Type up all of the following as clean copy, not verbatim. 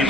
We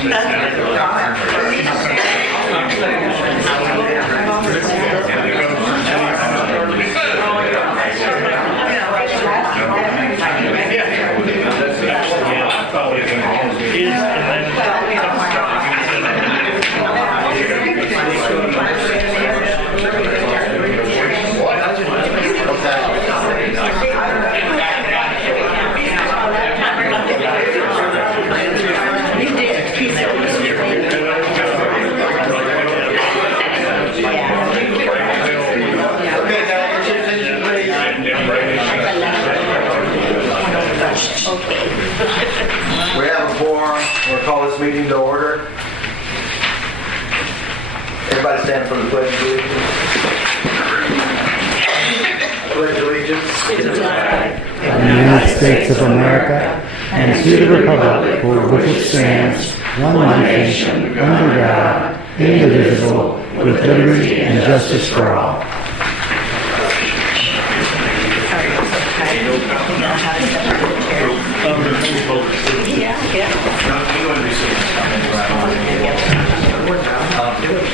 have a quorum. We'll call this meeting to order. Everybody stand for the pledge of allegiance. Pledge allegiance to the flag of the United States of America and to the republic for which it stands, one nation, under God, indivisible, with liberty and justice for all.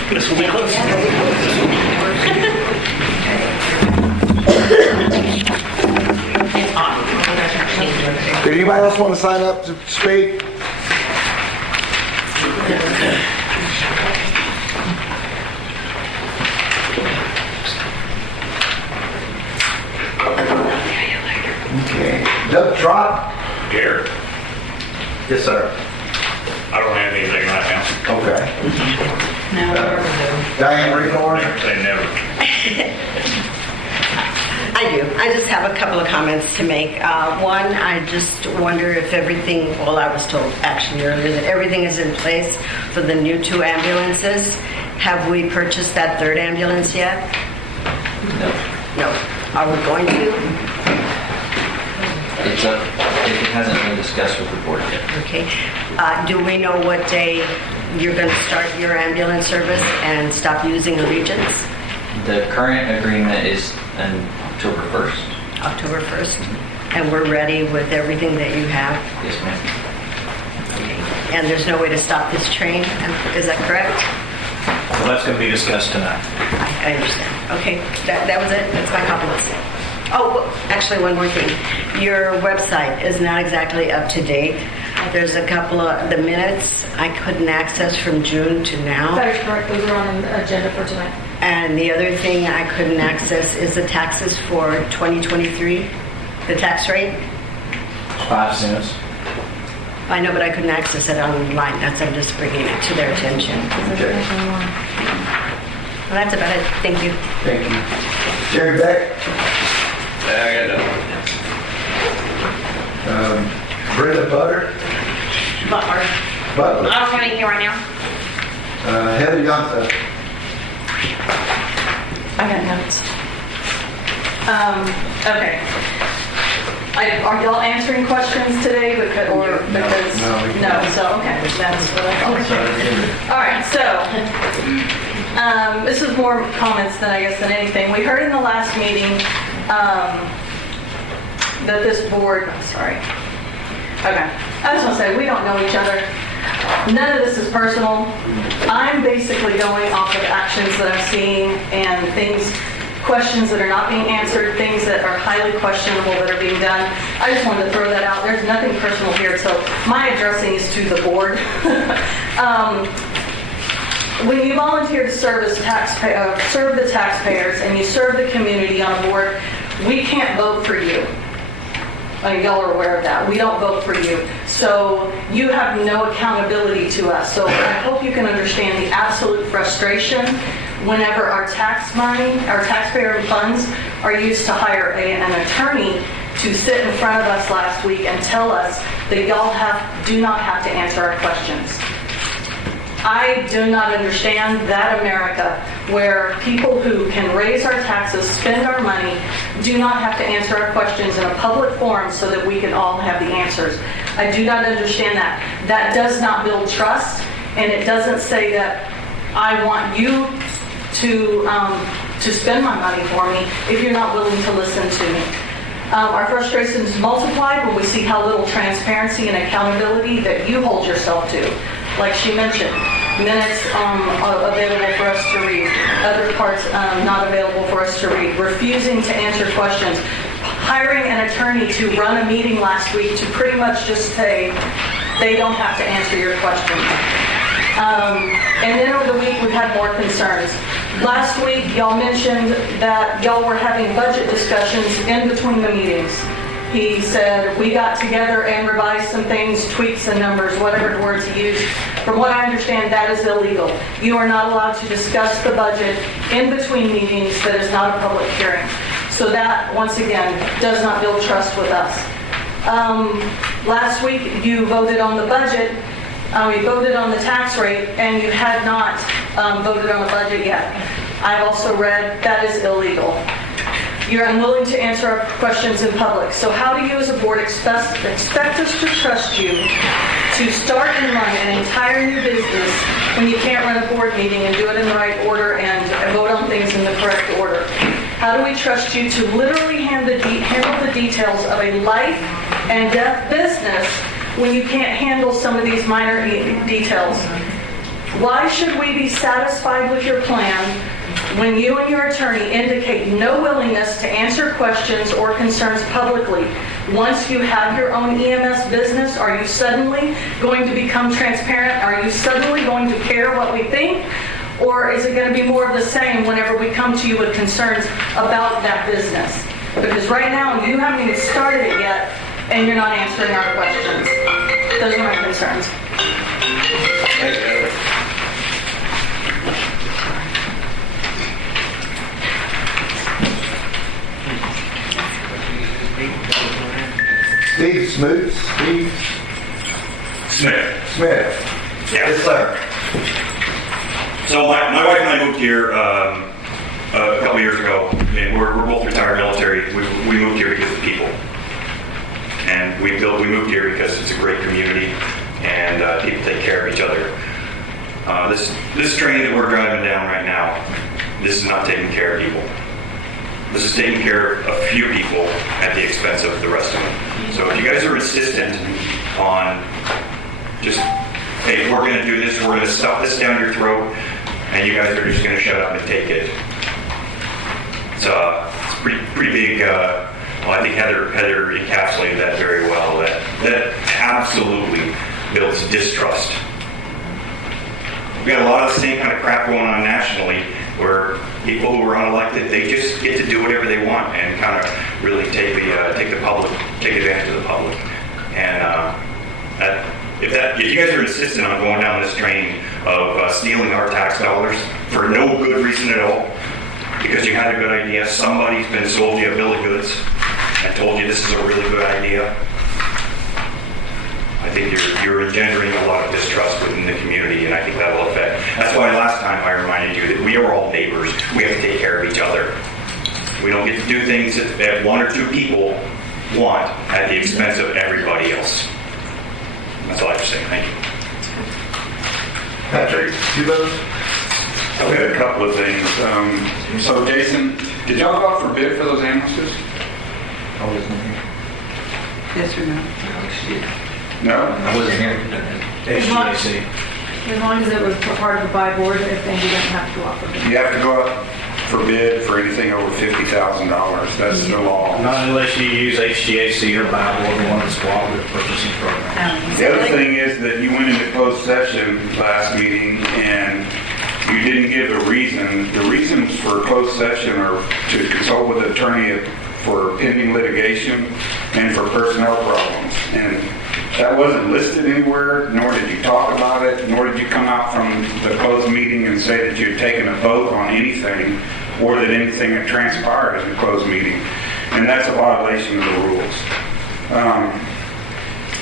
This will be close. Did anybody else want to sign up to speak? Okay. Doug Trott? Garrett, Yes, sir. I don't have anything right now. Okay. No, Diane Records? Never say never. I do. I just have a couple of comments to make. One, I just wonder if everything, well, I was told actually earlier that everything is in place for the new 2 ambulances. Have we purchased that 3rd ambulance yet? No. Are we going to? It hasn't been discussed with the board yet. Okay. Do we know what day you're going to start your ambulance service and stop using Allegiance? The current agreement is on October 1st. October 1st. And we're ready with everything that you have? Yes, ma'am. Okay. And there's no way to stop this train? Is that correct? Well, that's going to be discussed tonight. I understand. Okay. That was it? That's my compliments. Oh, actually, one more thing. Your website is not exactly up to date. There's a couple of the minutes I couldn't access from June to now. That is correct. Those are on the agenda for tonight. And the other thing I couldn't access is the taxes for 2023, the tax rate. 5 cents. I know, but I couldn't access it online. I'm just bringing it to their attention. Okay. Well, that's about it. Thank you. Thank you. Jerry Beck? I got nothing. Brenda Butler? Butler. Butler. I don't have anything right now. Heather Johnson? I got notes. Okay. Are y'all answering questions today? No. So, okay. That's what I thought. All right, so this is more comments than I guess than anything. We heard in the last meeting that this board, Okay. I just want to say, we don't know each other. None of this is personal. I'm basically going off of actions that I'm seeing and questions that are not being answered, things that are highly questionable that are being done. I just wanted to throw that out. There's nothing personal here, so my addressing is to the board. When you volunteer to serve the taxpayers and you serve the community on a board, we can't vote for you. Y'all are aware of that. We don't vote for you. So you have no accountability to us. So I hope you can understand the absolute frustration whenever our tax money, our taxpayer funds are used to hire an attorney to sit in front of us last week and tell us that y'all do not have to answer our questions. I do not understand that America where people who can raise our taxes, spend our money, do not have to answer our questions in a public forum so that we can all have the answers. I do not understand that. That does not build trust, and it doesn't say that I want you to spend my money for me if you're not willing to listen to me. Our frustration is multiplied when we see how little transparency and accountability that you hold yourself to. like she mentioned. Minutes available for us to read, other parts not available for us to read, refusing to answer questions, hiring an attorney to run a meeting last week to pretty much just say they don't have to answer your questions. And then over the week we've had more concerns. Last week y'all mentioned that y'all were having budget discussions in between the meetings. He said, we got together and revised some things, tweaked some numbers, whatever words he used. From what I understand, that is illegal. You are not allowed to discuss the budget in between meetings that is not a public hearing. So that, once again, does not build trust with us. Last week, you voted on the budget. We voted on the tax rate, and you had not voted on the budget yet. I've also read that is illegal. You're unwilling to answer our questions in public. So how do you as a board expect us to trust you to start and run an entire new business when you can't run a board meeting and do it in the right order and vote on things in the correct order? How do we trust you to literally handle the details of a life and death business when you can't handle some of these minor details? Why should we be satisfied with your plan when you and your attorney indicate no willingness to answer questions or concerns publicly? Once you have your own EMS business, are you suddenly going to become transparent? Are you suddenly going to care what we think? Or is it going to be more of the same whenever we come to you with concerns about that business? Because right now, you haven't even started it yet, and you're not answering our questions. Those are my concerns. Steve Smith. Yes, sir. So my wife and I moved here a couple years ago, and we're both retired military. We moved here because of people, and we moved here because it's a great community, and people take care of each other. This train that we're driving down right now, this is not taking care of people. This is taking care of a few people at the expense of the rest of them. So if you guys are insistent on just, hey, we're going to do this, we're going to stuff this down your throat, and you guys are just going to shut up and take it. It's pretty big. Well, I think Heather encapsulated that very well. That absolutely builds distrust. We got a lot of the same kind of crap going on nationally, where people who are unelected, they just get to do whatever they want and kind of really take advantage of the public. And if you guys are insistent on going down this train of stealing our tax dollars for no good reason at all, because you had a good idea, somebody's been sold you a bill of goods and told you this is a really good idea, I think you're engendering a lot of distrust within the community, and I think that will affect. That's why last time I reminded you that we are all neighbors. We have to take care of each other. We don't get to do things that one or two people want at the expense of everybody else. That's all I have to say. Thank you. Patrick, you vote? I've got a couple of things. So Jason, did y'all go out for bid for those ambulances? Yes or no? No? I wasn't here. HGAC. As long as it was part of the buy board, then you don't have to go out for bid. You have to go out for bid for anything over $50,000. That's the law. Not unless you use HGAC or Bible or one of the cooperative purchasing programs. The other thing is that you went into closed session last meeting and you didn't give a reason. The reasons for closed session are to consult with an attorney for pending litigation and for personnel problems. And that wasn't listed anywhere, nor did you talk about it, nor did you come out from the closed meeting and say that you had taken a vote on anything or that anything had transpired in the closed meeting. And that's a violation of the rules.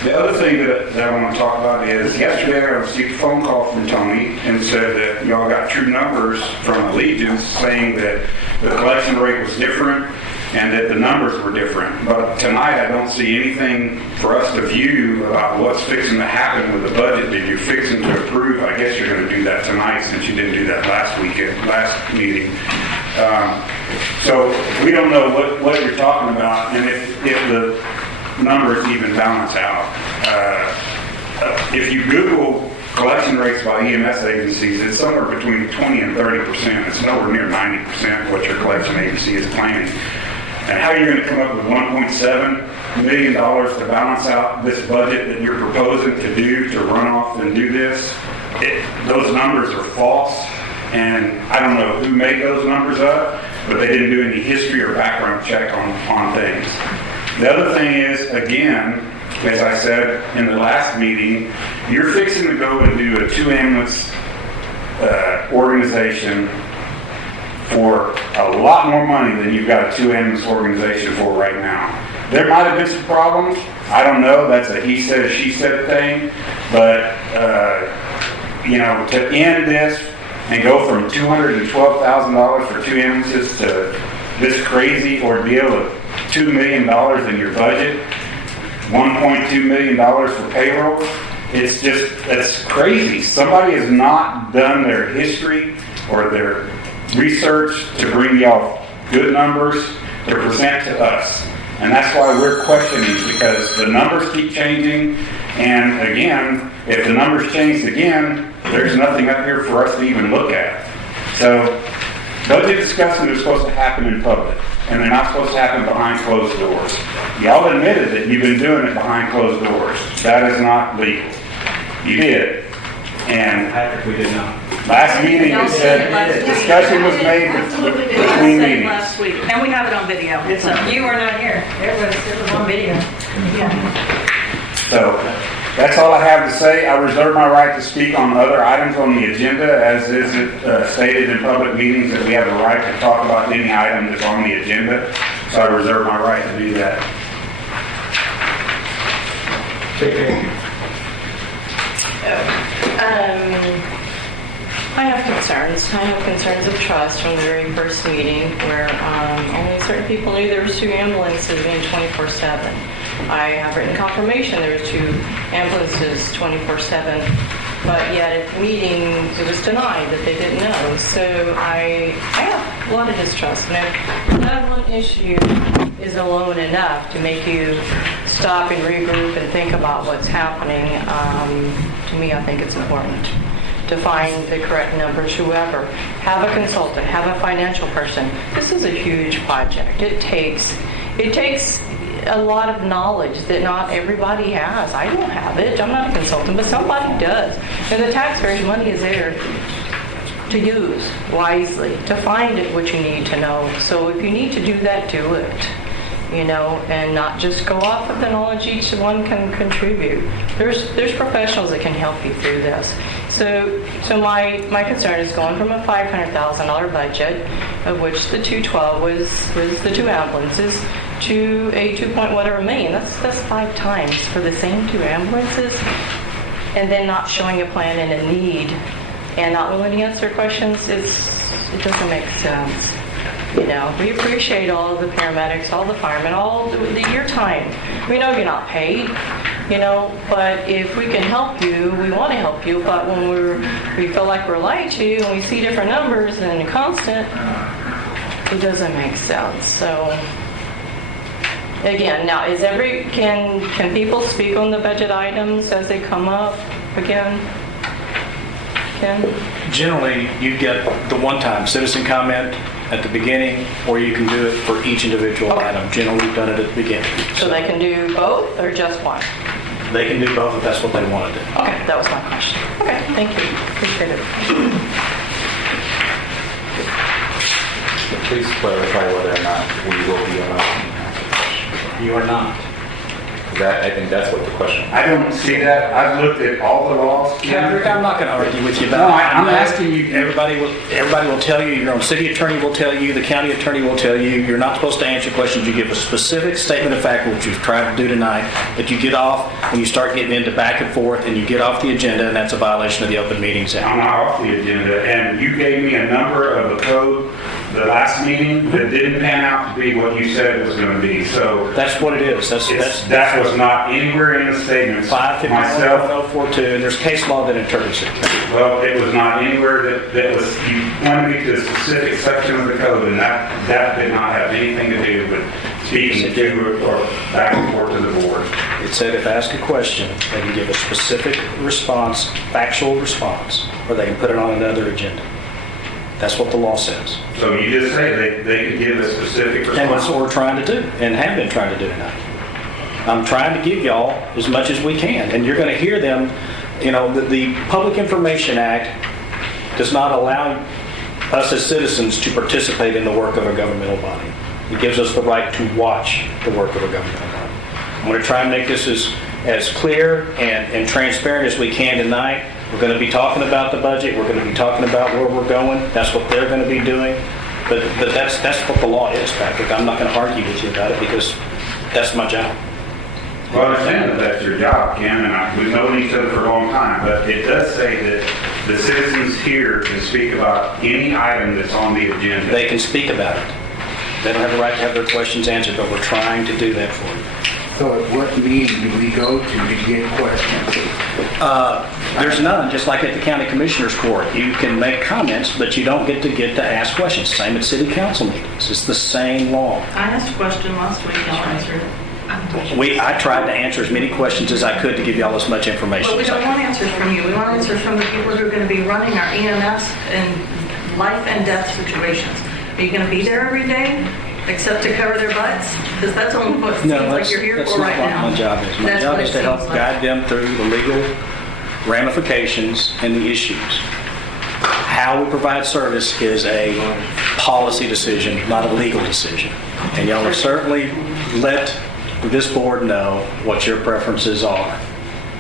The other thing that I want to talk about is yesterday I received a phone call from Tony and said that y'all got true numbers from Allegiance saying that the collection rate was different and that the numbers were different. But tonight I don't see anything for us to view about what's fixing to happen with the budget that you're fixing to approve. I guess you're going to do that tonight since you didn't do that last meeting. So we don't know what you're talking about and if the numbers even balance out. If you Google collection rates by EMS agencies, it's somewhere between 20 and 30%. It's nowhere near 90% what your collection agency is claiming. And how you're going to come up with $1.7 million to balance out this budget that you're proposing to do, to run off and do this, those numbers are false. And I don't know who made those numbers up, but they didn't do any history or background check on things. The other thing is, again, as I said in the last meeting, you're fixing to go and do a 2-ambulance organization for a lot more money than you've got a 2-ambulance organization for right now. There might have been some problems. I don't know. That's a he said, she said thing. But, to end this and go from $212,000 for 2 ambulances to this crazy ordeal of $2 million in your budget, $1.2 million for payroll, that's crazy. Somebody has not done their history or their research to bring y'all good numbers to present to us. And that's why we're questioning, because the numbers keep changing. And again, if the numbers change again, there's nothing up here for us to even look at. So budget discussions are supposed to happen in public, and they're not supposed to happen behind closed doors. Y'all admitted that you've been doing it behind closed doors. That is not legal. You did. And Patrick, we did not. last meeting, it said discussion was made between meetings. Last week, and we have it on video. So You were not here. It was on video. So that's all I have to say. I reserve my right to speak on other items on the agenda, as is stated in public meetings that we have the right to talk about any item that's on the agenda. So I reserve my right to do that. I have concerns. I have concerns of trust from the very first meeting where only certain people knew there was 2 ambulances being 24/7. I have written confirmation there was 2 ambulances 24/7, but yet at the meeting it was denied that they didn't know. So I have a lot of distrust. And if that one issue is alone enough to make you stop and regroup and think about what's happening, to me I think it's important to find the correct numbers, whoever. Have a consultant, have a financial person. This is a huge project. It takes a lot of knowledge that not everybody has. I don't have it. I'm not a consultant, but somebody does. And the taxpayers' money is there to use wisely, to find what you need to know. So if you need to do that, do it. And not just go off of the knowledge each one can contribute. There's professionals that can help you through this. So my concern is going from a $500,000 budget, of which the 212 was the 2 ambulances, to a 2.whatever million. That's 5 times for the same 2 ambulances, and then not showing a plan and a need, and not willing to answer questions. It doesn't make sense. We appreciate all of the paramedics, all the firemen, all your time. We know you're not paid, but if we can help you, we want to help you. But when we feel like we're lied to and we see different numbers and constant, it doesn't make sense. So again, now can people speak on the budget items as they come up again? Ken? Generally, you get the one-time citizen comment at the beginning, or you can do it for each individual item. Generally, we've done it at the beginning. So they can do both or just one? They can do both if that's what they want to do. Okay, that was my question. Okay, thank you. Appreciate it. Please clarify whether or not we will be allowed. You are not. I think that's what the question. I don't see that. I've looked at all the laws. Patrick, I'm not going to argue with you No, about it. I'm asking you. Everybody will tell you, your own city attorney will tell you, the county attorney will tell you, you're not supposed to answer questions. You give a specific statement of fact, which you've tried to do tonight, but you get off when you start getting into back and forth, and you get off the agenda, and that's a violation of the Open Meetings Act. I'm not off the agenda, and you gave me a number of a code the last meeting that didn't pan out to be what you said it was going to be. So That's what it is. that was not anywhere in the statements. Myself, 551.042, and there's case law that interprets it. well, it was not anywhere that was, you pointed me to a specific section of the code, and that did not have anything to do with speaking to or back and forth to the board. It said if asked a question, they can give a specific response, factual response, or they can put it on another agenda. That's what the law says. So you just say they could give a specific And that's response. what we're trying to do, and have been trying to do tonight. I'm trying to give y'all as much as we can, and you're going to hear them. You know, the Public Information Act does not allow us as citizens to participate in the work of a governmental body. It gives us the right to watch the work of a governmental body. I'm going to try and make this as clear and transparent as we can tonight. We're going to be talking about the budget. We're going to be talking about where we're going. That's what they're going to be doing. But that's what the law is, Patrick. I'm not going to argue with you about it because that's my job. Well, I understand that that's your job, Ken, and we've known each other for a long time, but it does say that the citizens here can speak about any item that's on the agenda. They can speak about it. They don't have the right to have their questions answered, but we're trying to do that for you. So at what meeting do we go to get questions? There's none, just like at the county commissioner's court. You can make comments, but you don't get to ask questions. Same at city council meetings. It's the same law. I asked a question last week, y'all answered it. I tried to answer as many questions as I could to give y'all as much information But we as I don't want could. answers from you. We want answers from the people who are going to be running our EMS in life and death situations. Are you going to be there every day, except to cover their butts? Because that's only what it seems like you're here for right now. That's not what my job is. My That's job what is it to help seems like. guide them through the legal ramifications and the issues. How we provide service is a policy decision, not a legal decision. And y'all have certainly let this board know what your preferences are.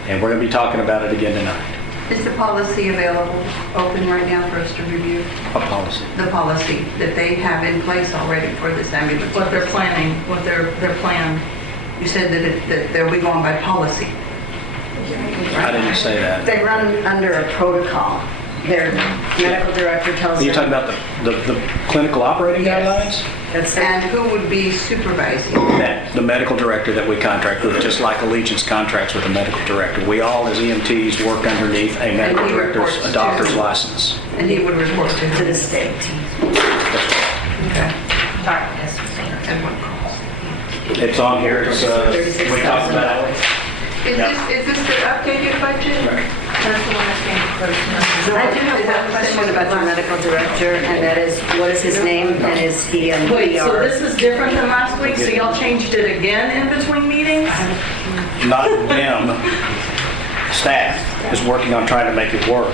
And we're going to be talking about it again tonight. Is the policy available, open right now for us to review? What policy? The policy that they have in place already for this ambulance? What they're planning, what their plan. You said that they'll be going by policy. I didn't say that. They run under a protocol. Their medical director tells Are them. you talking about the clinical operating guidelines? And who would be supervising? The medical director that we contract with, just like Allegiance contracts with a medical director. We all, as EMTs, work underneath a medical director's, a doctor's license. And he would report to the state. Okay. It's on here. It's, we talked about it. Is this the updated budget? That's the one that came first. I do have one question about your medical director, and that is, what is his name, and is he a Wait, so PR? this is different than last week? So y'all changed it again in between meetings? Not them. Staff is working on trying to make it work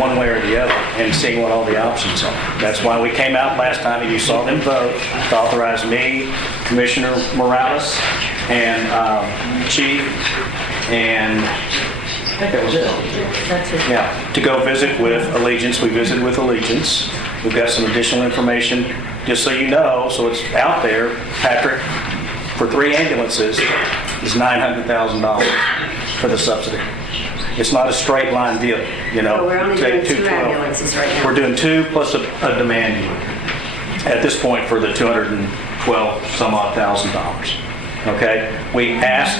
one way or the other and seeing what all the options are. That's why we came out last time and you saw them vote to authorize me, Commissioner Morales, and Chief, and I think that was it. That's it. Yeah, to go visit with Allegiance. We visited with Allegiance. We've got some additional information, just so you know, so it's out there. Patrick, for 3 ambulances, is $900,000 for the subsidy. It's not a straight line deal, you know. But we're only Take doing 2 212. ambulances right now. We're doing 2 plus a demand unit at this point for the $212 some odd thousand. Okay? We asked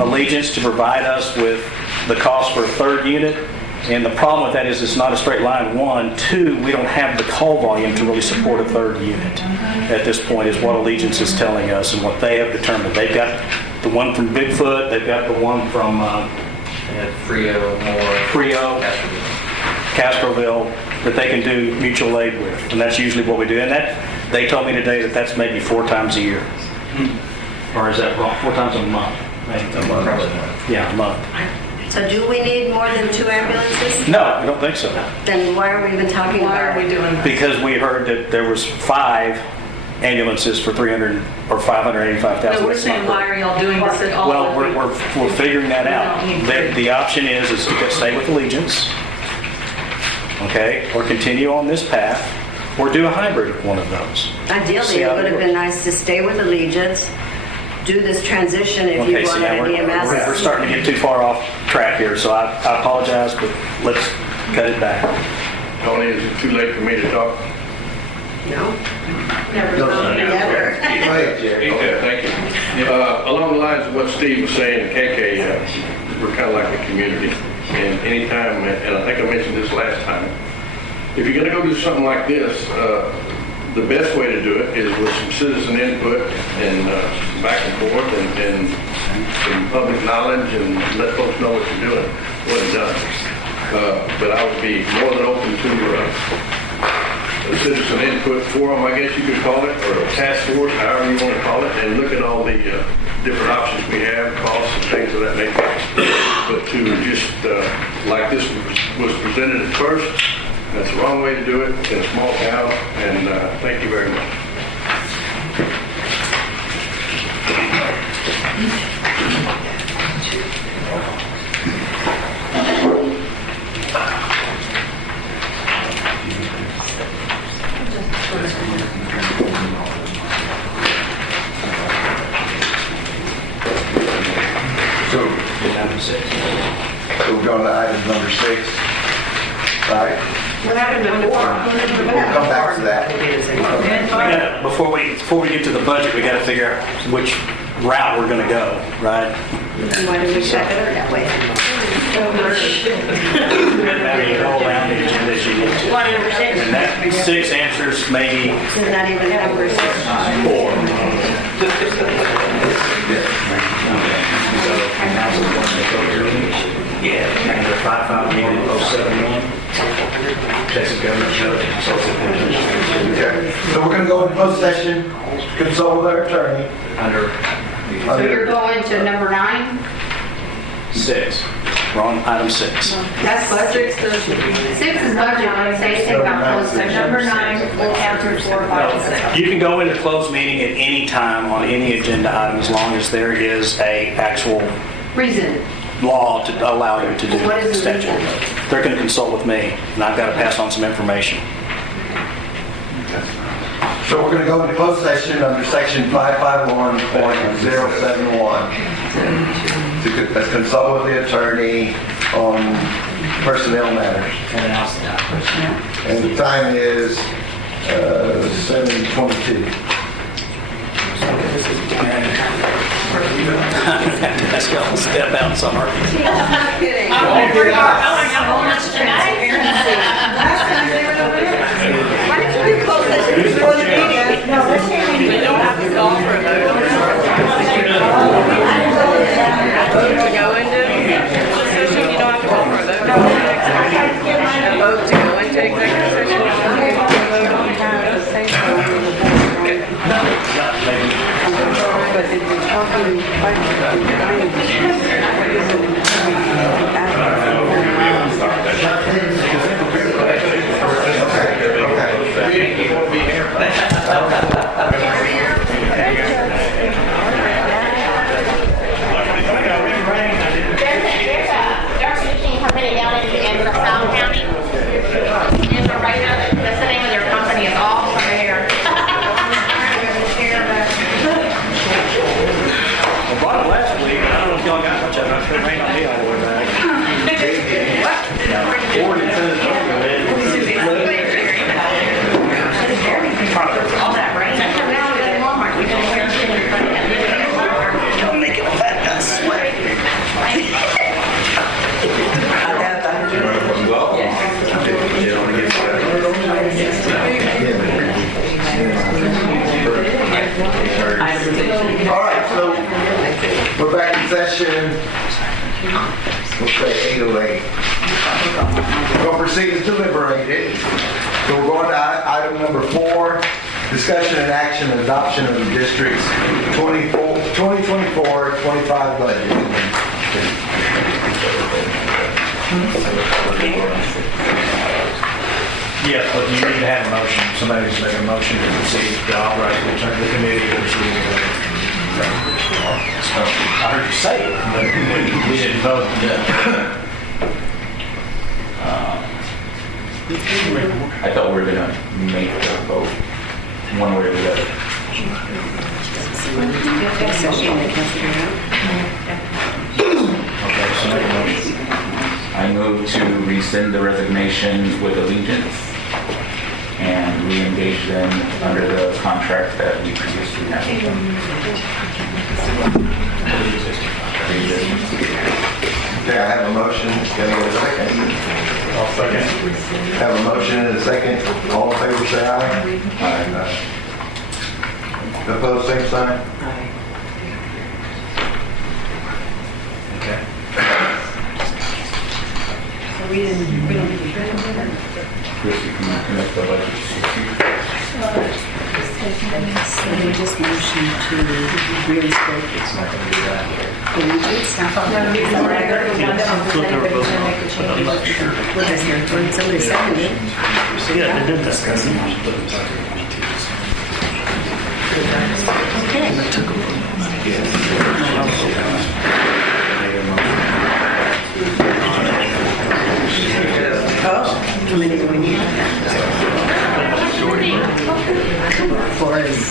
Allegiance to provide us with the cost for a 3rd unit, and the problem with that is it's not a straight line. 1, 2, we don't have the call volume to really support a 3rd unit at this point, is what Allegiance is telling us and what they have determined. They've got the one from Bigfoot, they've got the one from Frio, Castroville, that they can do mutual aid with, and that's usually what we do. And that, they told me today that that's maybe 4 times a year. Or is that wrong? 4 times a month? Maybe a month. Yeah, a month. So do we need more than 2 ambulances? No, I don't think so. Then why are we even talking Why about are we it? doing this? Because we heard that there was 5 ambulances for 300 or 585,000. No, we're That's not saying, why are y'all doing this at all? Well, we're figuring that out. We don't need to. The option is to stay with Allegiance, okay, or continue on this path, or do a hybrid of one of those. Ideally, See it how would it have been works. nice to stay with Allegiance, do this transition if Okay, you so wanted now an we're EMS. starting to get too far off track here, so I apologize, but let's cut it back. Tony, is it too late for me to talk? No? Never. Go ahead, Jerry. Okay, thank you. Along the lines of what Steve was saying, KK, we're kind of like a community. And anytime, and I think I mentioned this last time, if you're going to go do something like this, the best way to do it is with some citizen input and back and forth and some public knowledge and let folks know what you're doing, what it's done. But I would be more than open to a citizen input forum, I guess you could call it, or a task force, however you want to call it, and look at all the different options we have, costs and things of that nature. But to just, like this was presented at first, that's the wrong way to do it in a small town, and thank you very much. So we're going to item number 6. Right? What happened before? We'll come back to that. Before we get to the budget, we got to figure out which route we're going to go, right? Why did we check it that way? Go around the agenda as you need to. What, number 6? And that 6 answers maybe It's not even number 6. 4. Yeah, and the 55-071. Texas Government Show. Okay. So we're going to go into closed session, consult with our attorney. So you're going to number 9? 6. We're on item 6. That's budget. 6 is budget, I say, think about closed session. Number 9, we'll answer 4, 5, and 6. You can go into closed meeting at any time on any agenda item as long as there is a actual Reason. law to allow you to do What is the statute. reason? They're going to consult with me, and I've got to pass on some information. So we're going to go into closed session under section 551.071 to consult with the attorney on personnel matters. And the time is 7:22. Let's go. Step out, sorry. I'm kidding. Why did you do closed session before the meeting? No, this meeting. You don't have to call for a vote. To go into closed session, you don't have to call for a vote. A vote to go into executive session, you don't have to call for a vote on the same There's a machine company down in LaSalle County. And right now, that's the name of their company, is all from here. I bought it last week. I don't know if y'all got much of it. It may not be all the way back. All that rain. Now we're in Walmart. We don't hear shit in front of it. Don't make it fat. I swear. All right, so we're back in session. We'll say 8:08. We're going to proceed as deliberated. So we're going to item number 4, discussion and action adoption of the district's 2024-2025 budget. Yes, but you need to have a motion. Somebody needs to make a motion to proceed to authorize the return to the committee to proceed. I heard you say it, but we didn't vote. I thought we were going to make the vote one way or the other. Okay, so make a motion. I move to rescind the resignation with allegiance. and re-engage them under the contract that we previously had with them. Okay, I have a motion. Can I get a second? I'll second. Have a motion and a second. All in favor, say aye. Aye. Opposed, same sign. Okay. Chris, you can connect the budget. So we just motion to reinstate It's not going to do that. the regions. No, because when I go to the one that I'm presenting, we're going to make a change. What is there? Somebody seconded it. Yeah, they did discuss it. Oh, how many do we need? Four is.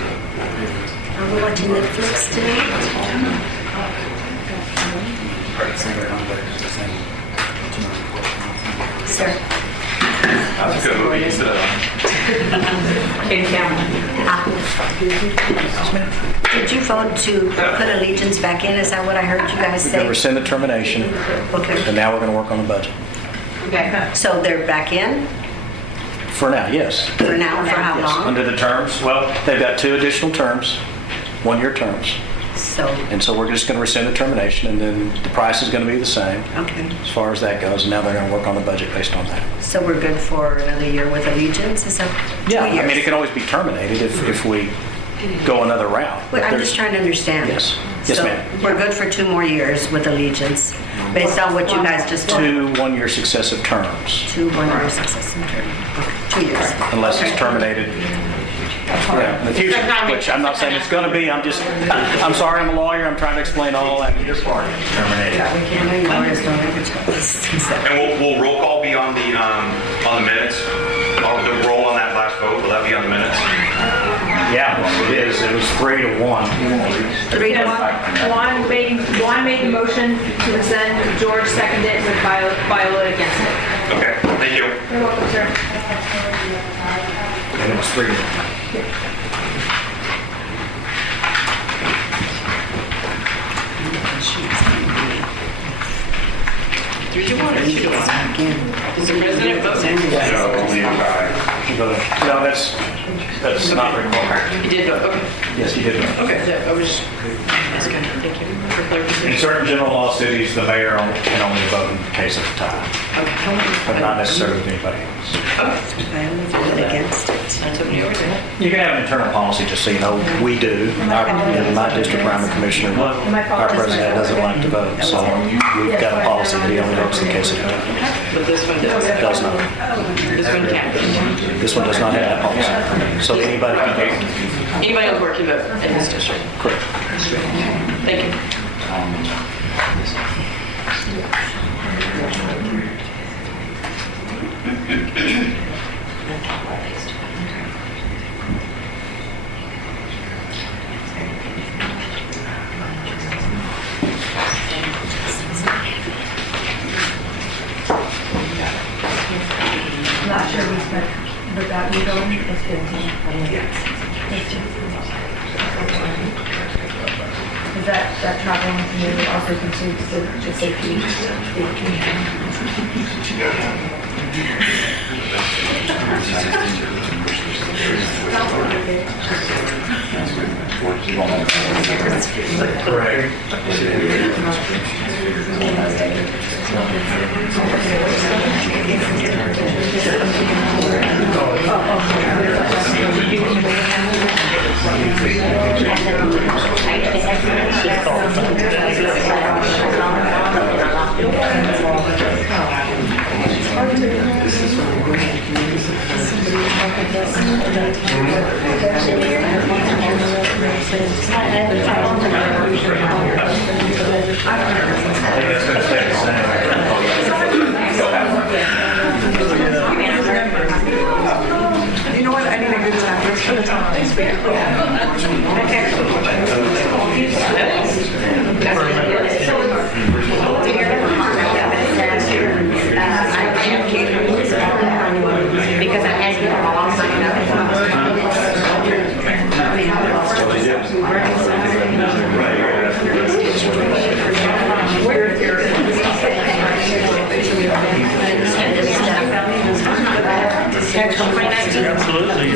Are we watching Netflix tonight? Sir. That's a good movie. You sit In camera. Did you vote to put allegiance back in? Is that what I heard you guys We're going to say? rescind the termination, Okay. and now we're going to work on the budget. Okay. So they're back in For now, yes. for now, for how long? Under the terms, well, they've got 2 additional terms, 1-year terms. So, And so we're just going to rescind the termination, and then the price is going to be the same okay. as far as that goes. And now they're going to work on the budget based on that. So we're good for another year with allegiance? Is that 2 Yeah, years? I mean, it can always be terminated if we go another route. Wait, I'm There's- just trying to understand. Yes. Yes, ma'am. So we're good for 2 more years with allegiance, based on what you guys just told me? 2 1-year successive terms, 2 1-year successive term. Okay, 2 years. unless it's Okay. terminated in the future, which I'm not saying it's going to be. I'm sorry, I'm a lawyer. I'm trying to explain all that. Your part terminated. I know you lawyers don't ever tell us. And will roll call be on the minutes? Or the roll on that last vote, will that be on the minutes? Yeah, it is. It was 3 to 1. 3 to 1? Juan made the motion to rescind, George seconded it with Viola against it. Okay, thank you. You're welcome, sir. And it was 3 to 1. Does the president vote? So only if No, that's not required. He did vote, okay. Yes, you did. Okay, I was just asking, thank you for In clarification. certain general law cities, the mayor can only vote in case of a tie, but not necessarily with anybody else. I only voted against it. I took you over there. You can have an internal policy, just so you know, we do. In my district, where I'm a commissioner, our president doesn't like to vote, so we've got a policy that he only votes in case of a tie. But this one does. Does not. This one can't. This one does not have that policy. So anybody can vote. Anybody else work can vote in this district. Correct. Thank you. I'm not sure we spent, but that we don't, it's 15. Is that traveling community also contributes to the safety? You know what? I need a good time. Let's put it on. Thanks, Because I had you all signed up. Absolutely.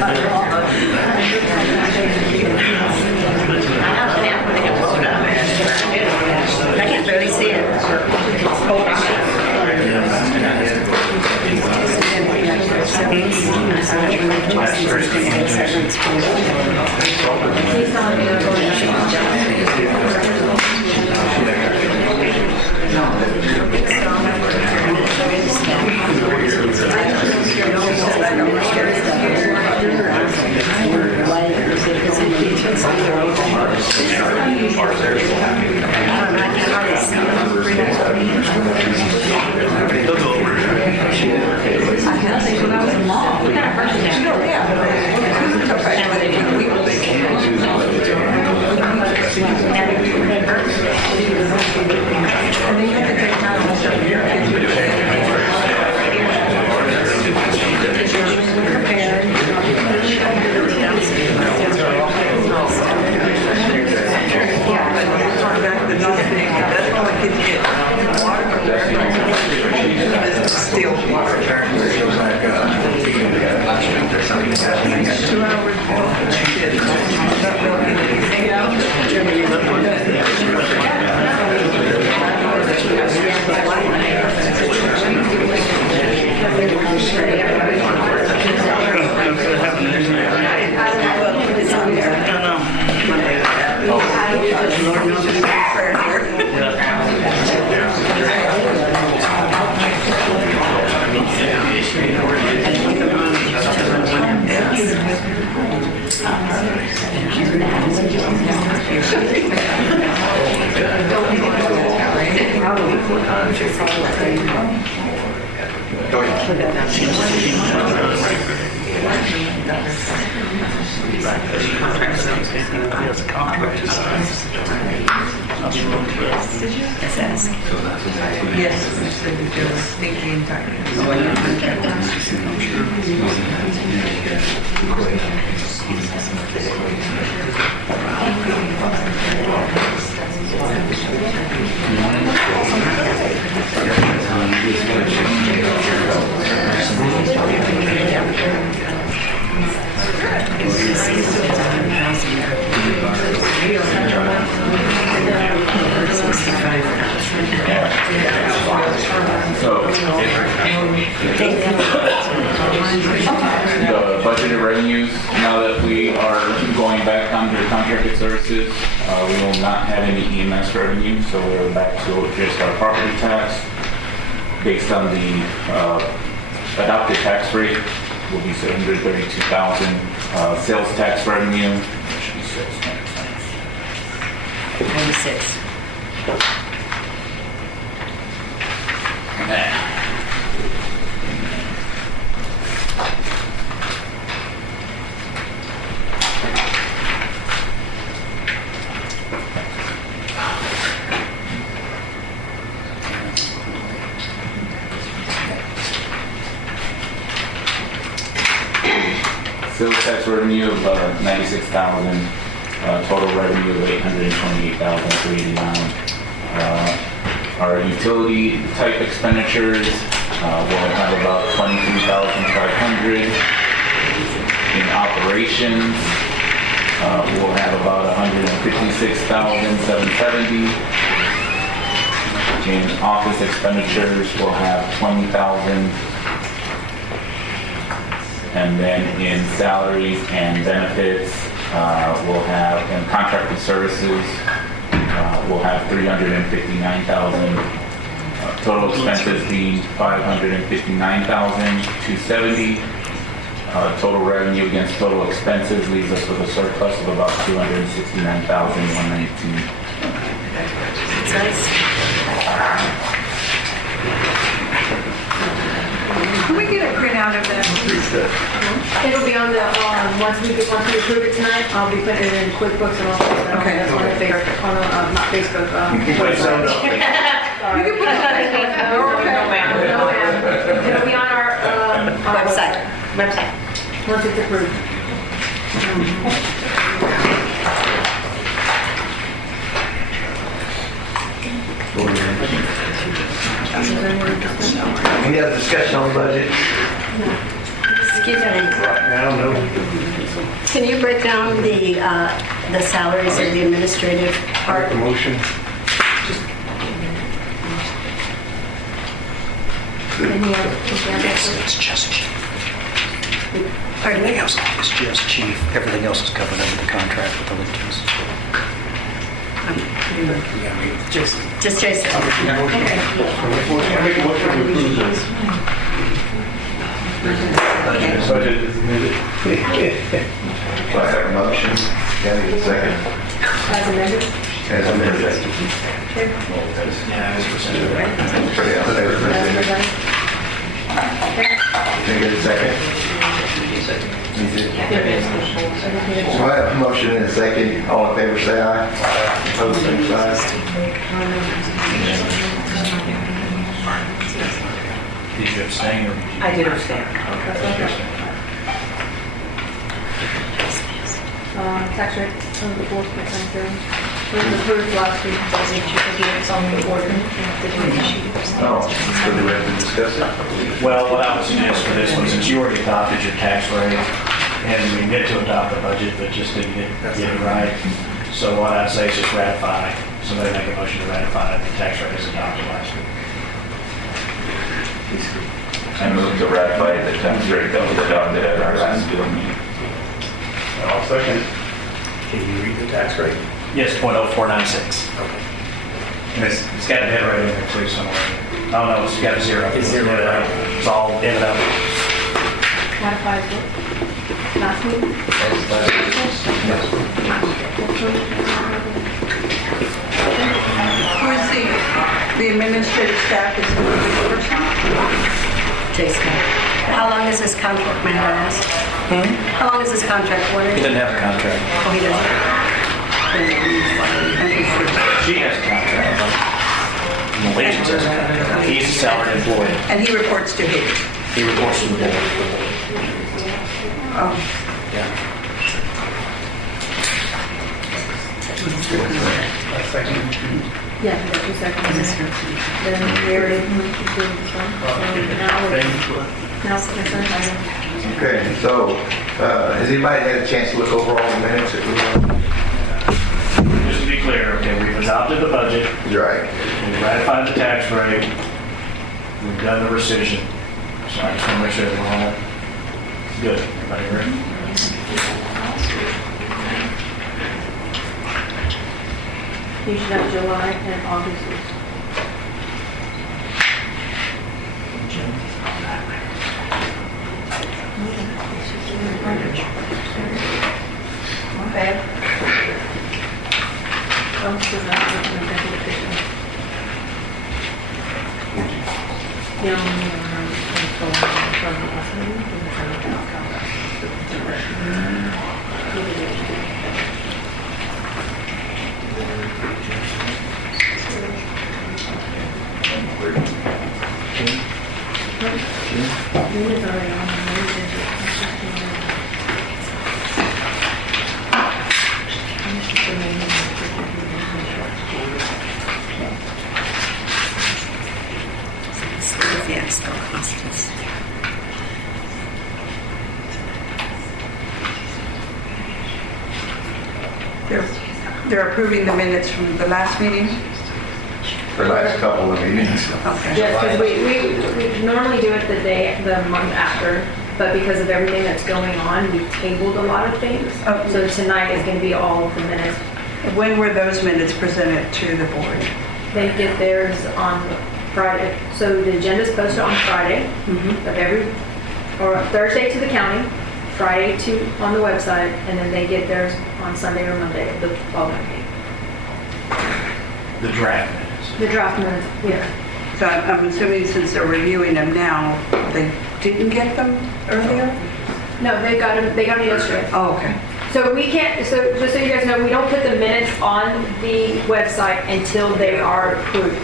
I can barely see it. The budgeted revenues, now that we are going back onto the contracted services, we will not have any EMS revenue, so we're back to just our property tax. Based on the adopted tax rate, will be $732,000. Sales tax revenue, should be 96. Sales tax revenue of $96,000, total revenue of $828,389. Our utility type expenditures will have about $23,500. In operations, we'll have about $156,770. In office expenditures, we'll have $20,000. And then in salaries and benefits, we'll have, in contracted services, we'll have $359,000. Total expenses being $559,270. Total revenue against total expenses leaves us with a surplus of about $269,119. That's nice. Can we get a printout of that? It'll be on the once we approve it tonight, I'll be putting it in QuickBooks and all that. Okay. That's on the Facebook, not Facebook, website. Sorry. You can put it on Facebook. Okay. No, ma'am. It'll be on our Website. once it's approved. Any other discussion on the budget? Excuse me. Now, no. Can you break down the salaries of the administrative part? The motion. It's just chief. Everything else is just chief. Everything else is covered under the contract with the Legions. Just Jason. I make a motion to approve this. Budget is amended. I have a motion. Can I get a second? As amended. As amended. Can I get a second? So I have a motion and a second. All in favor, say aye. Opposed, same sign. Did you abstain or did you? I did abstain. Tax rate of the 4.93. It was approved last week. It's on the order. Oh, so do we have to discuss it? Well, what I would suggest for this one, since you already adopted your tax rate, and we get to adopt the budget, but just didn't get it right. So what I'd say is just ratify. Somebody make a motion to ratify the tax rate as adopted last week. I move to ratify the tax rate that was adopted at our last bill meeting. I'll second. Can you read the tax rate? Yes, 0.0496. Okay. And it's got a head rate in there too somewhere. Oh no, it's got a zero. It's zero. It's all ended up. Ratifies what? Last week? Who is the administrative staff is who is the person? Jason. How long is this contract, may I ask? How long is this contract? He doesn't have a contract. Oh, he doesn't. She has a contract. And the Legions has a contract. He's a salaried employee. And he reports to who? He reports to the board. Oh. Yeah. Yeah, that's your second. Then we already moved to do this one. So now it's my second. Okay, so has anybody had a chance to look over all the minutes that we Just to be clear, okay, we've adopted the budget. You're right. We've ratified the tax rate. We've done the rescission. So I just want to make sure that we're all good. Everybody agree? You should have July and August. Okay. Oh, so that's an executive session. Yeah, from the last meeting, from the Yeah, still Constance. They're approving the minutes from the last meeting? The last couple of meetings. Okay. Yes, because we normally do it the month after, but because of everything that's going on, we tabled a lot of things. Okay. So tonight is going to be all of the minutes. When were those minutes presented to the board? They get theirs on Friday. So the agenda's posted on Friday of or Thursday to the county, Friday on the website, and then they get theirs on Sunday or Monday of the following week. The draft minutes. The draft minutes, yeah. So I'm assuming since they're reviewing them now, they didn't get them earlier? No, they got them yesterday. Oh, okay. So we can't, so just so you guys know, we don't put the minutes on the website until they are approved.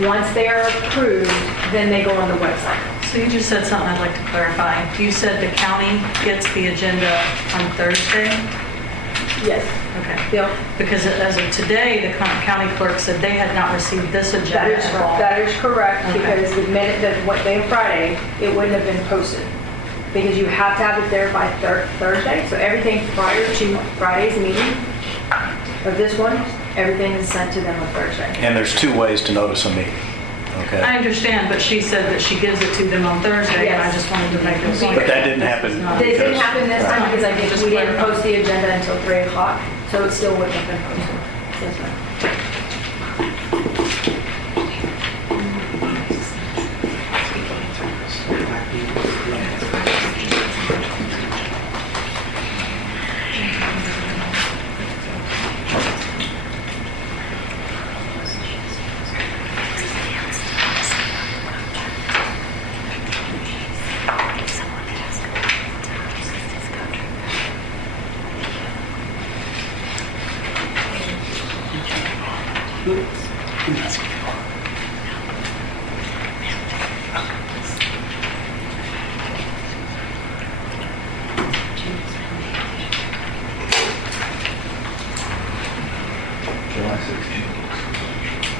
Once they are approved, then they go on the website. So you just said something I'd like to clarify. You said the county gets the agenda on Thursday? Yes. Okay. Bill? Because as of today, the county clerk said they had not received this agenda at all. That is correct, Okay. because the minute that what day of Friday, it wouldn't have been posted. Because you have to have it there by Thursday, so everything prior to Friday's meeting of this one, everything is sent to them on Thursday. And there's 2 ways to notice a meeting, okay? I understand, but she said that she gives it to them on Thursday, and I Yes. just wanted to make a point. But that didn't happen. This didn't because- happen this time because we didn't post the agenda until 3 o'clock, so it still wouldn't have been posted. Yes, ma'am. July 16th.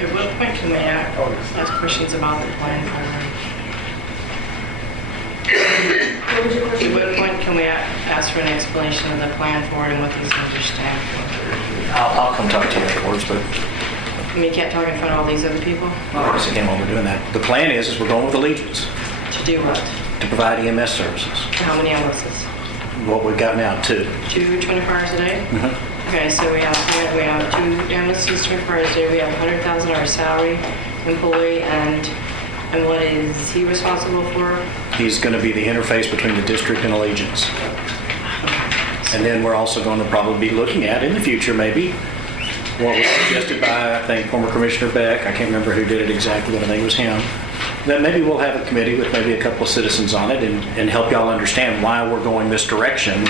At what point can we ask questions about the plan forward? What was your At question? what point can we ask for an explanation of the plan forward and what these numbers stand for? I'll come talk to you afterwards, but I mean, you can't talk in front of all these other people? again, while we're doing that, the plan is we're going with Allegiance To do what? to provide EMS services. How many ambulances? What we've got now, 2. 2 24 hours a day? Mhm. Okay, so we have 2 ambulances 24 hours a day. We have $100,000 salary employee, and what is he responsible for? He's going to be the interface between the district and Allegiance. And then we're also going to probably be looking at, in the future maybe, what was suggested by, I think, former Commissioner Beck, I can't remember who did it exactly, but I think it was him, that maybe we'll have a committee with maybe a couple of citizens on it and help y'all understand why we're going this direction,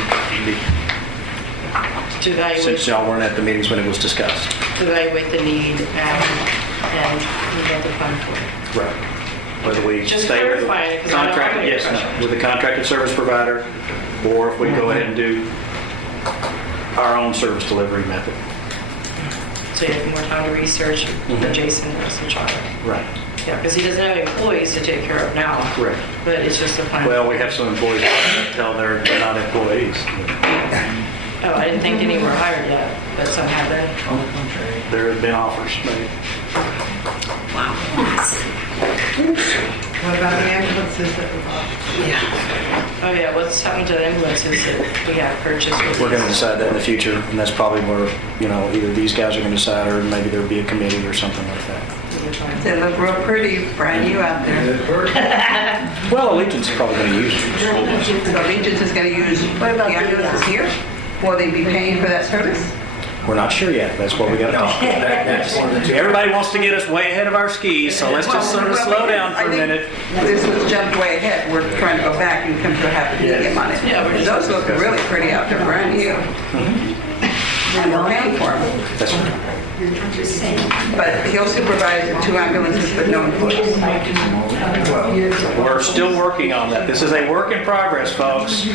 To evaluate, since y'all weren't at the meetings when it was discussed. to evaluate the need and get the fund for it. Right. Whether we Just stay with the clarifying it, 'cause I don't have contracted, any yes, questions. with the contracted service provider, or if we go ahead and do our own service delivery method. So you have more time to research than Jason does in charge. Right. Yeah, because he doesn't have employees to take care of now. Correct. But it's just a plan. Well, we have some employees that tell they're not employees. Oh, I didn't think any were hired yet, but some have been. There have been offers made. What about the ambulances that we bought? Oh, yeah, what's happened to the ambulances that we have purchased? We're going to decide that in the future, and that's probably where, either these guys are going to decide, or maybe there'll be a committee or something like that. They look real pretty, brand new out there. Well, Allegiance is probably going to use it. So Regis is going to use the ambulances here? Will they be paying for that service? We're not sure yet. That's what we got to talk about. Everybody wants to get us way ahead of our skis, so let's just sort of slow down for a minute. This was jumped way ahead. We're trying to go back and come to a happy medium on it. Yeah, we're just- Those look really pretty out there, brand new. And we're paying for them. That's right. But he'll supervise the 2 ambulances, but no employees. We're still working on that. This is a work in progress, folks.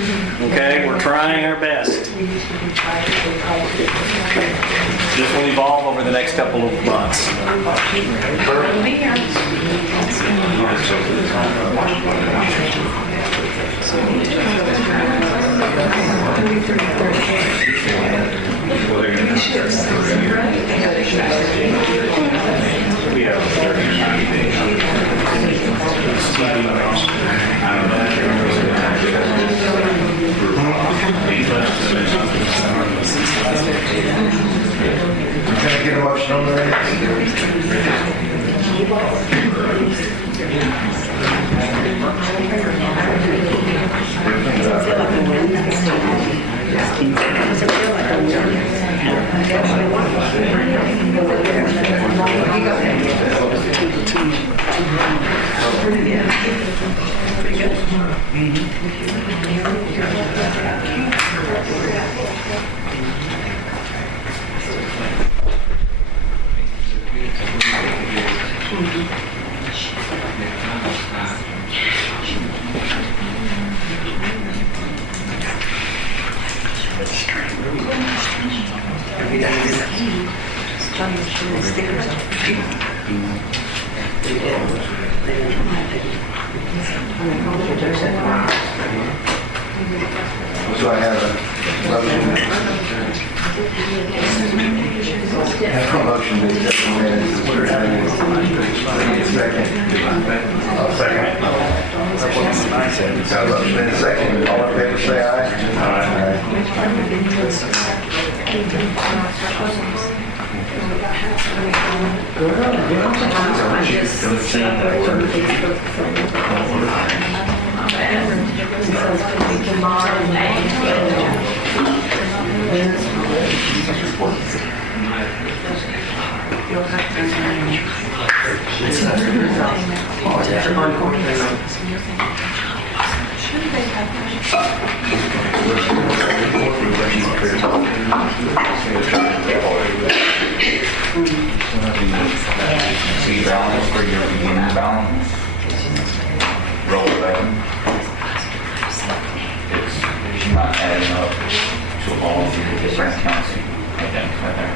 Okay, we're trying our best. This will evolve over the next couple of months. We have 30 Can I get a motion on that? So I have a motion to accept the minutes. Second. I'll second. Got a motion and a second. All in favor, say aye. See balance for your beginning balance. Roll it back. It's not adding up to all of your different accounts you identify there.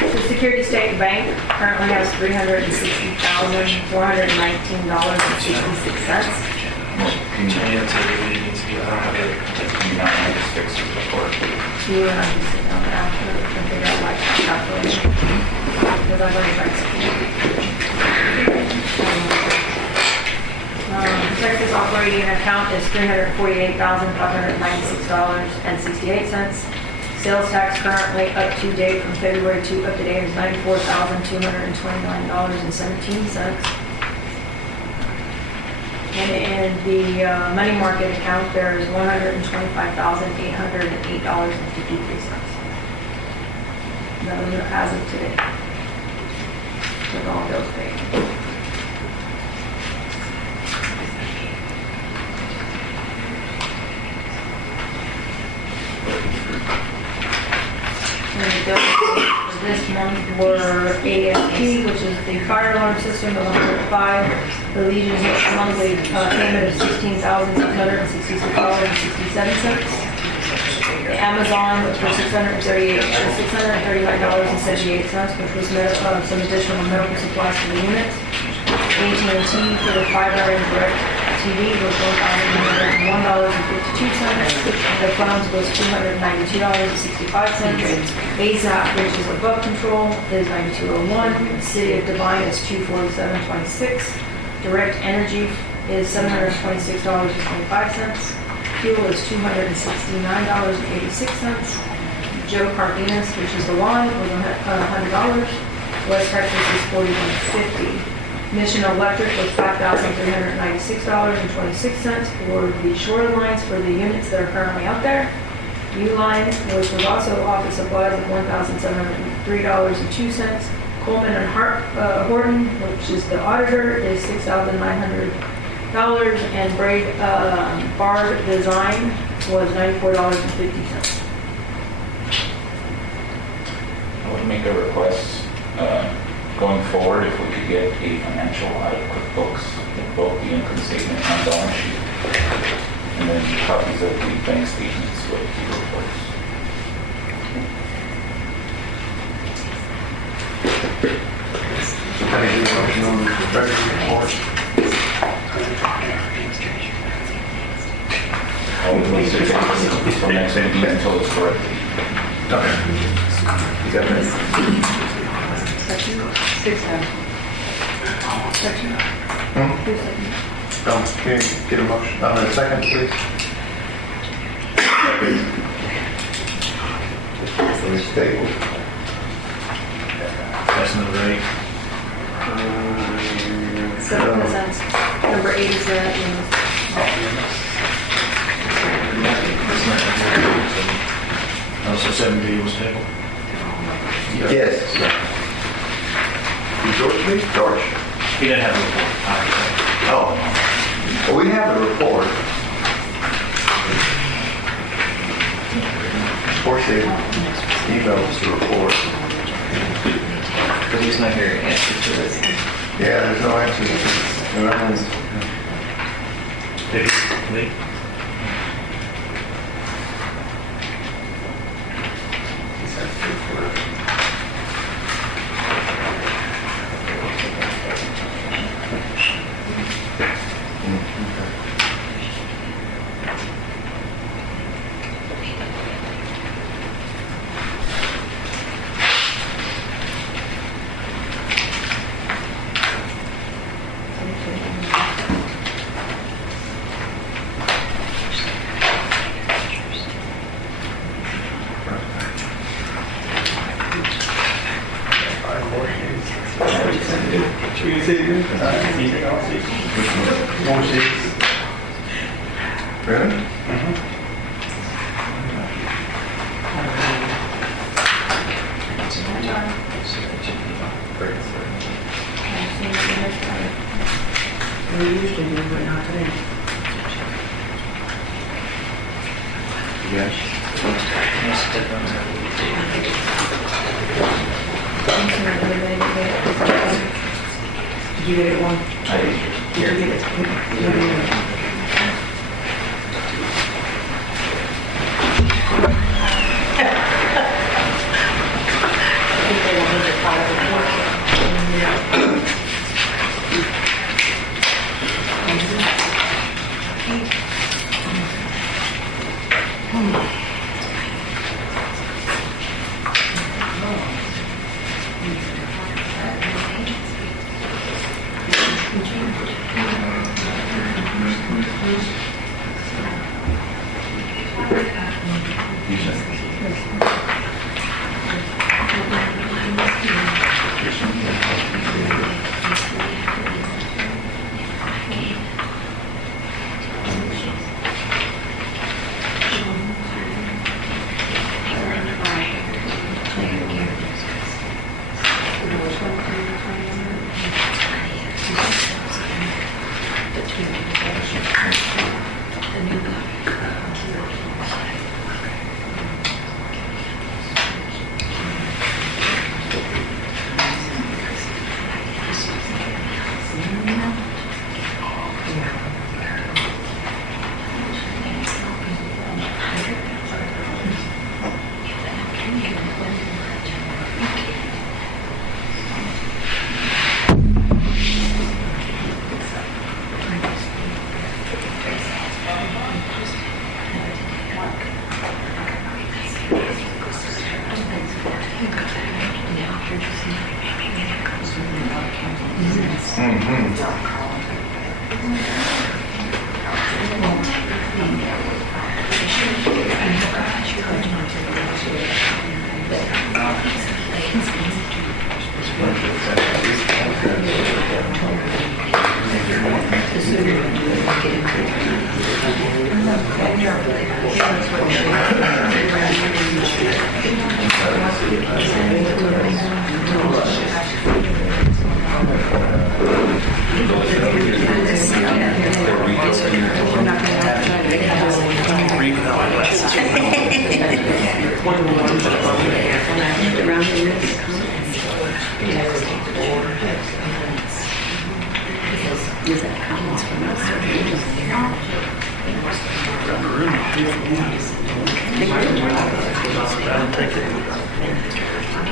The Security State Bank currently has $360,419.66. Do you want to sit down after and figure out like calculation? Because I've already tried something. Texas operating account is $348,596.68. Sales tax currently up to date from February to up to date is $94,229.17. And in the money market account, there is $125,808.53. Those are as of today. With all bills paid. And the bills for this month were ASP, which is the fire alarm system, of $105. The Legion monthly payment of $16,666.67. Amazon for $639.78, which was some additional medical supplies for the units. AT&T for the fiber and direct TV was $1,101.52. The phones was $292.65. AZAP, which is above control, is $92.01. The City of Devine is $247.26. Direct Energy is $726.25. Fuel is $269.86. Joe Cardenas, which is the lawn, was $100. West Texas is $41.50. Mission Electric was $5,396.26 for the shorelines for the units that are currently out there. Uline, which was also office supplies of $1,703.02. Coleman and Horton, which is the auditor, is $6,900. And Braid Bar Design was $94.50. I would make a request going forward if we could get a financial out of QuickBooks with both the income statement and balance sheet, and then copies of the bank statements with the reports. Can I get a motion on the treasurer's report? I would leave it until next meeting until it's corrected. Okay. You got that? Can you get a motion, a second, please? So it's tabled. That's number 8. So that's number 8 is the, So 7B was tabled. Yes. George, please? George? He didn't have a report. Oh. Well, we have the report. Of course, they emailed us the report. But he's not here to answer to this. Yeah, there's no answer to this. Did he leave? More seats. Really? We usually do, but not today. Did you get it one? I did. Did you get it?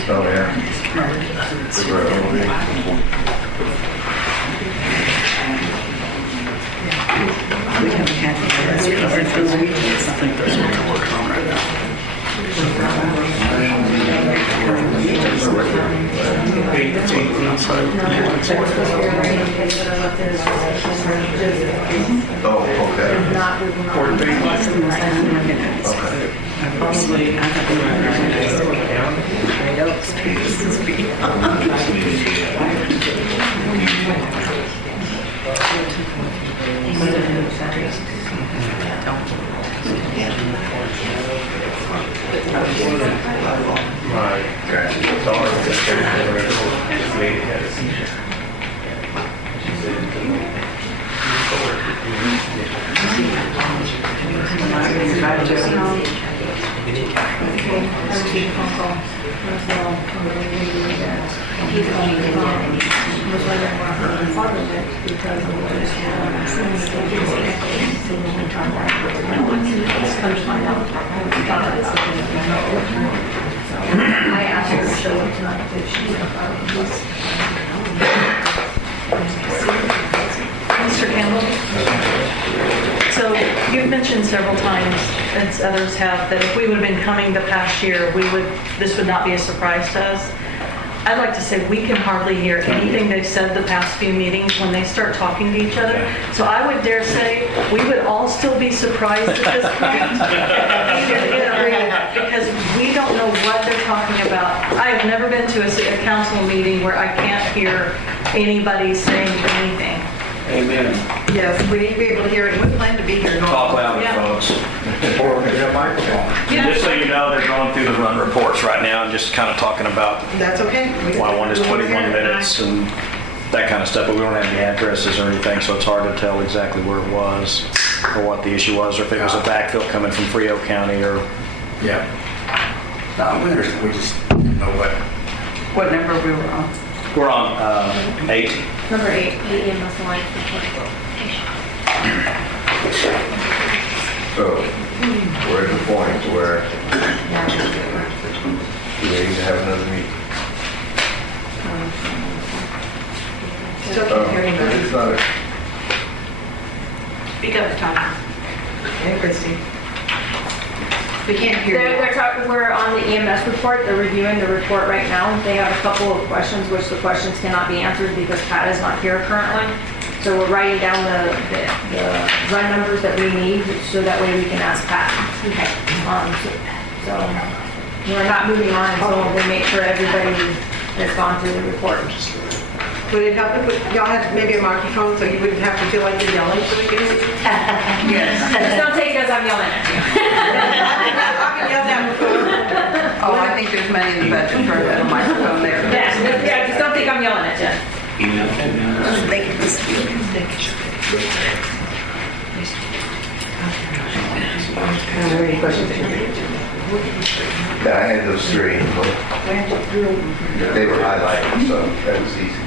Oh, yeah. We haven't had it for the weekends. I think that's what they're working on right now. Oh, okay. I asked her to show up tonight if she's Mr. Campbell? So you've mentioned several times, as others have, that if we would have been coming the past year, this would not be a surprise to us. I'd like to say we can hardly hear anything they've said the past few meetings when they start talking to each other. So I would dare say we would all still be surprised at this point. Because we don't know what they're talking about. I have never been to a council meeting where I can't hear anybody saying anything. Amen. Yes, we need to be able to hear it. We plan to be here. Talk louder, Yeah. folks. Just so you know, they're going through the run reports right now and just kind of talking about That's okay. why one is 21 minutes and that kind of stuff, but we don't have the addresses or anything, so it's hard to tell exactly where it was or what the issue was, or if it was a backfill coming from Frio County or... Yeah. No, we just didn't know What number we were on? We're on 8. Number 8, the EMS line. So, we're at the point where we need to have another meeting. Still can't hear anybody. It's not a, Speak up, Tom. Hey, Christie. We can't hear you. We're on the EMS report. They're reviewing the report right now. They have a couple of questions, which the questions cannot be answered because Pat is not here currently. So we're writing down the run numbers that we need so that way we can ask Pat. Okay. So we're not moving on until we make sure everybody has gone through the report. Would it help if y'all had maybe a microphone so you wouldn't have to feel like you're yelling so we can hear you? Yes. Just don't take it as I'm yelling at you. I've been yelled at before. Oh, I think there's money in the budget for a microphone there. Yeah, just don't think I'm yelling at you. They can just Are there any questions? I had those 3. They were highlighted, so that was easy.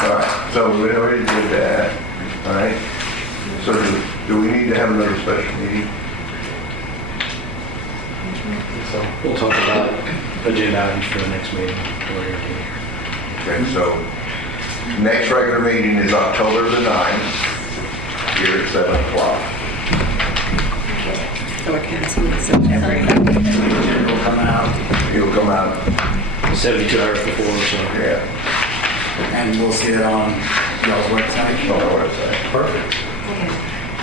All right, so we already did that. All right. So do we need to have another special meeting? So we'll talk about agenda items for the next meeting. Okay, so next regular meeting is October the 9th, here at 7 o'clock. So it cancels in September. It'll come out, 72 hours before, so. yeah, And we'll see it on y'all's website. on our website. Perfect.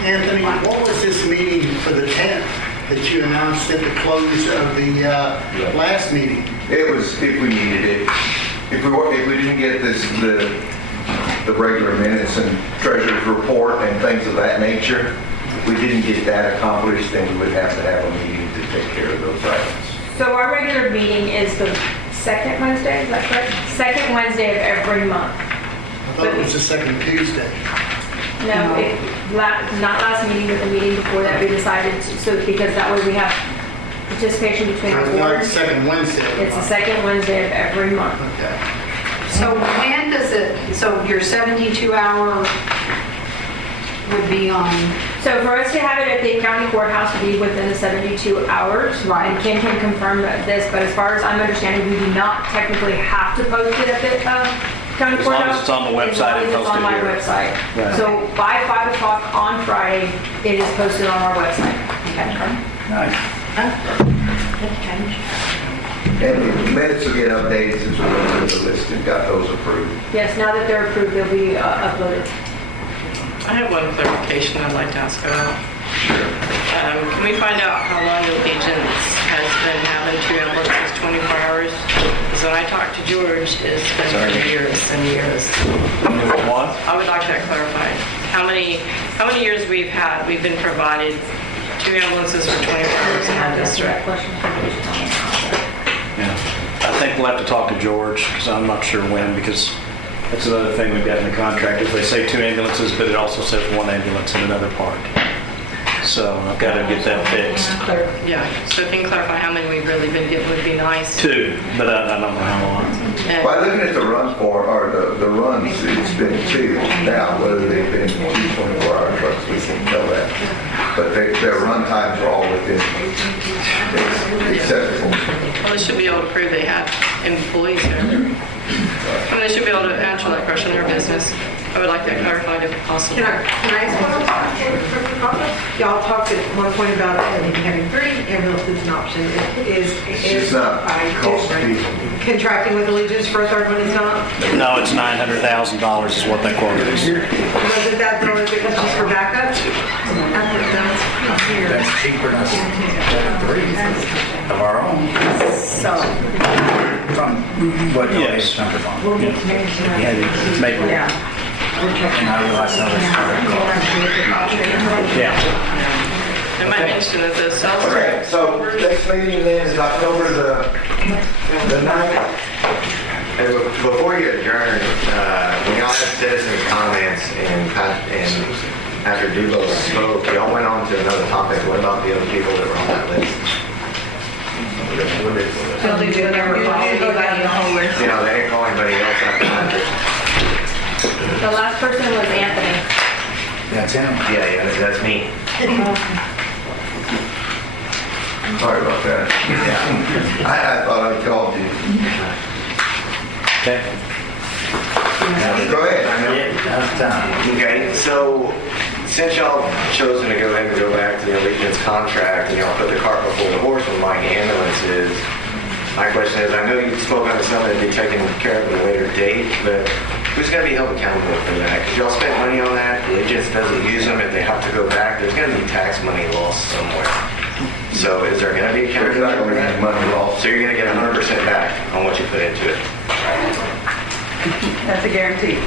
Anthony, what was this meeting for the 10th that you announced at the close of the last meeting? It was if we needed it. If we didn't get the regular minutes and treasurer's report and things of that nature, if we didn't get that accomplished, then we would have to have a meeting to take care of those items. So our regular meeting is the second Wednesday, is that correct? Second Wednesday of every month. I thought it was the second Tuesday. No, not last meeting, but the meeting before that we decided, because that way we have participation between our It's not the boards. second Wednesday. It's the second Wednesday of every month. Okay. So when does so your 72-hour would be on? So for us to have it at the county courthouse to be within the 72 hours, Right. and Ken can confirm this, but as far as I'm understanding, we do not technically have to post it at the county As long as courthouse. it's on the website and As long as it's on my posted here. website. Right. So by 5 o'clock on Friday, it is posted on our website. Okay. Nice. And the minutes will get updated since we went through the list and got those approved. Yes, now that they're approved, they'll be uploaded. I have one clarification I'd like to ask about. Can we find out how long the agents has been having 2 ambulances 24 hours? Because when I talked to George, it's been years and years. What? I would like that clarified. How many years we've been provided 2 ambulances for 24 hours in our district? Yeah. I think we'll have to talk to George, because I'm not sure when, because that's another thing we've got in the contract, is they say 2 ambulances, but it also says 1 ambulance in another part. So I've got to get that fixed. Yeah, so if you can clarify how many we've really been getting would be nice. 2, but I don't know how long. By looking at the run form, or the runs, it's been 2 now, whether they've been 2 24-hour trucks, we can't tell that. But their run times are all within acceptable. Well, they should be able to prove they have employees there. I mean, they should be able to answer that question in their business. I would like that clarified if possible. Can I ask one question? Y'all talked at one point about having 3 ambulances an option. It's not cost people. Contracting with Allegiance for a 3rd one is not? No, it's $900,000 is what that quote is. Wasn't that though, if it was just for backup? That's cheaper than 3 of our own. So. From what you Yes. spent it on. Yeah, maybe. Yeah. And I realize how They might mention that the sales. Okay, so next meeting then is October the 9th. Hey, before you adjourn, when y'all had citizens' comments and after Dubo spoke, y'all went on to another topic. What about the other people that were on that list? So they didn't ever call anybody on list? You know, they didn't call anybody else after that. The last person was Anthony. That's him. Yeah, that's me. Sorry about that. Yeah. I thought I called you. Okay. Go ahead. Okay, so since y'all chosen to go ahead and go back to the Allegiance contract and y'all put the cart before the horse with buying ambulances, my question is, I know you spoke on something to be taken care of at a later date, but who's going to be held accountable for that? Because y'all spent money on that, Allegiance doesn't use them, if they have to go back, there's going to be tax money lost somewhere. So is there going to be There's not accountability going to be for that? money lost. So you're going to get 100% back on what you put into it? That's a guarantee.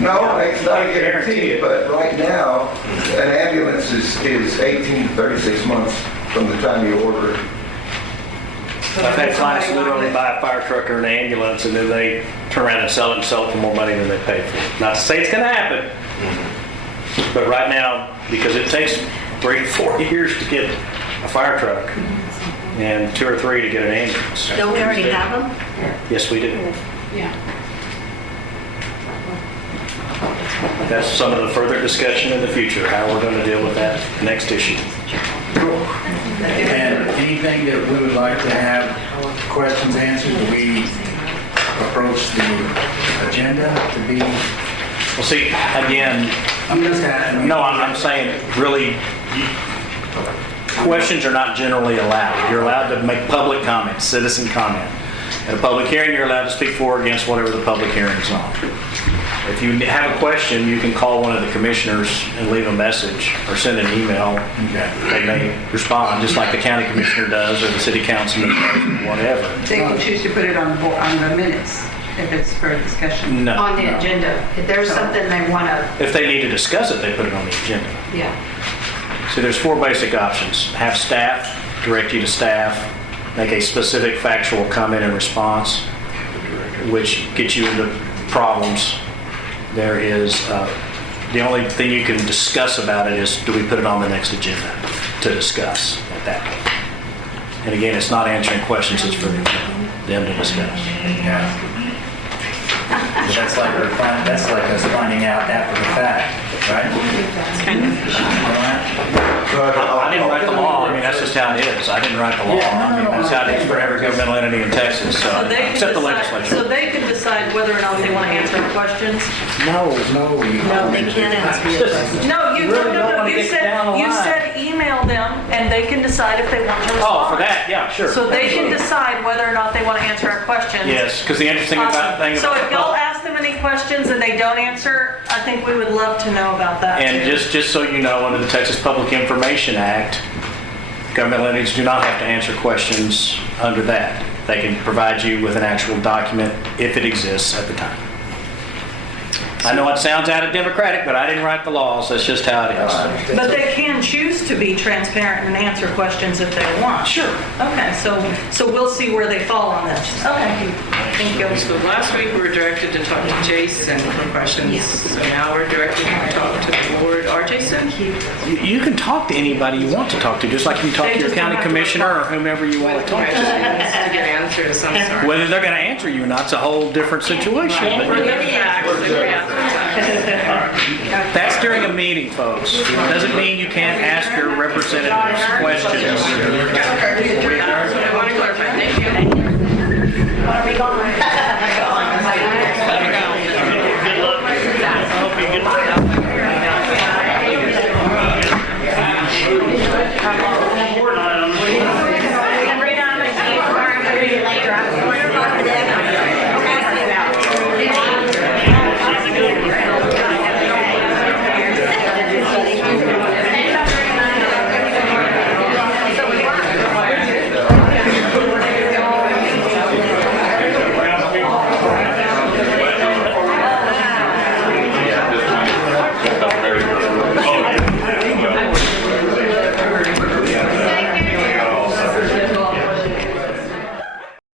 No, it's not guaranteed, but right now, an ambulance is 18 to 36 months from the time you order it. I've had clients literally buy a fire truck or an ambulance and then they turn around and sell it for more money than they paid for it. Not to say it's going to happen, but right now, because it takes 3 to 4 years to get a fire truck and 2 or 3 to get an ambulance. Don't we already have them? Yes, we do. Yeah. That's some of the further discussion in the future, how we're going to deal with that next issue. And anything that we would like to have questions answered, do we approach the agenda to be? Well, see, again, I'm just asking. no, I'm saying really, questions are not generally allowed. You're allowed to make public comments, citizen comment. At a public hearing, you're allowed to speak for or against whatever the public hearing is on. If you have a question, you can call one of the commissioners and leave a message or send an email. Okay. They may respond, just like the county commissioner does or the city councilman does, or whatever. They can choose to put it on the minutes if it's for discussion. No. On the agenda. If there's something they want to, If they need to discuss it, they put it on the agenda. yeah. So there's 4 basic options. Have staff, direct you to staff, make a specific factual comment and response, which gets you into problems. There is, the only thing you can discuss about it is, do we put it on the next agenda to discuss at that point? And again, it's not answering questions, it's for them to discuss. Yeah. That's like us finding out after the fact, right? I didn't write the law. I mean, that's just how it is. I didn't write the law. I mean, that's how it is for every governmental entity in Texas, So they can except the decide- legislature. So they can decide whether or not they want to answer questions? No. No, they can't answer your question. No, you Really don't no. wanna You get down the said line. email email them and they can decide if they want to respond. Oh, for that, yeah, sure. So they can decide whether or not they want to answer our questions. Yes, because the interesting thing So about if y'all ask them any questions and they don't answer, I think we would love to know about that too. And just so you know, under the Texas Public Information Act, government entities do not have to answer questions under that. They can provide you with an actual document if it exists at the time. I know it sounds anti-democratic, but I didn't write the laws. That's just how it is. But they can choose to be transparent and answer questions if they want. Sure. Okay, so we'll see where they fall on this. Okay. Thank you. So last week we were directed to talk to Jason for questions. So now we're directed to talk to the board. Or Jason? You can talk to anybody you want to talk to, just like you can talk to your county commissioner or whomever you want to talk to. To get answered of some sort. Whether they're going to answer you or not, it's a whole different situation. For the facts, That's during a meeting, folks. It doesn't mean you can't ask your representatives questions. I want to clarify. Thank you. Are we gone?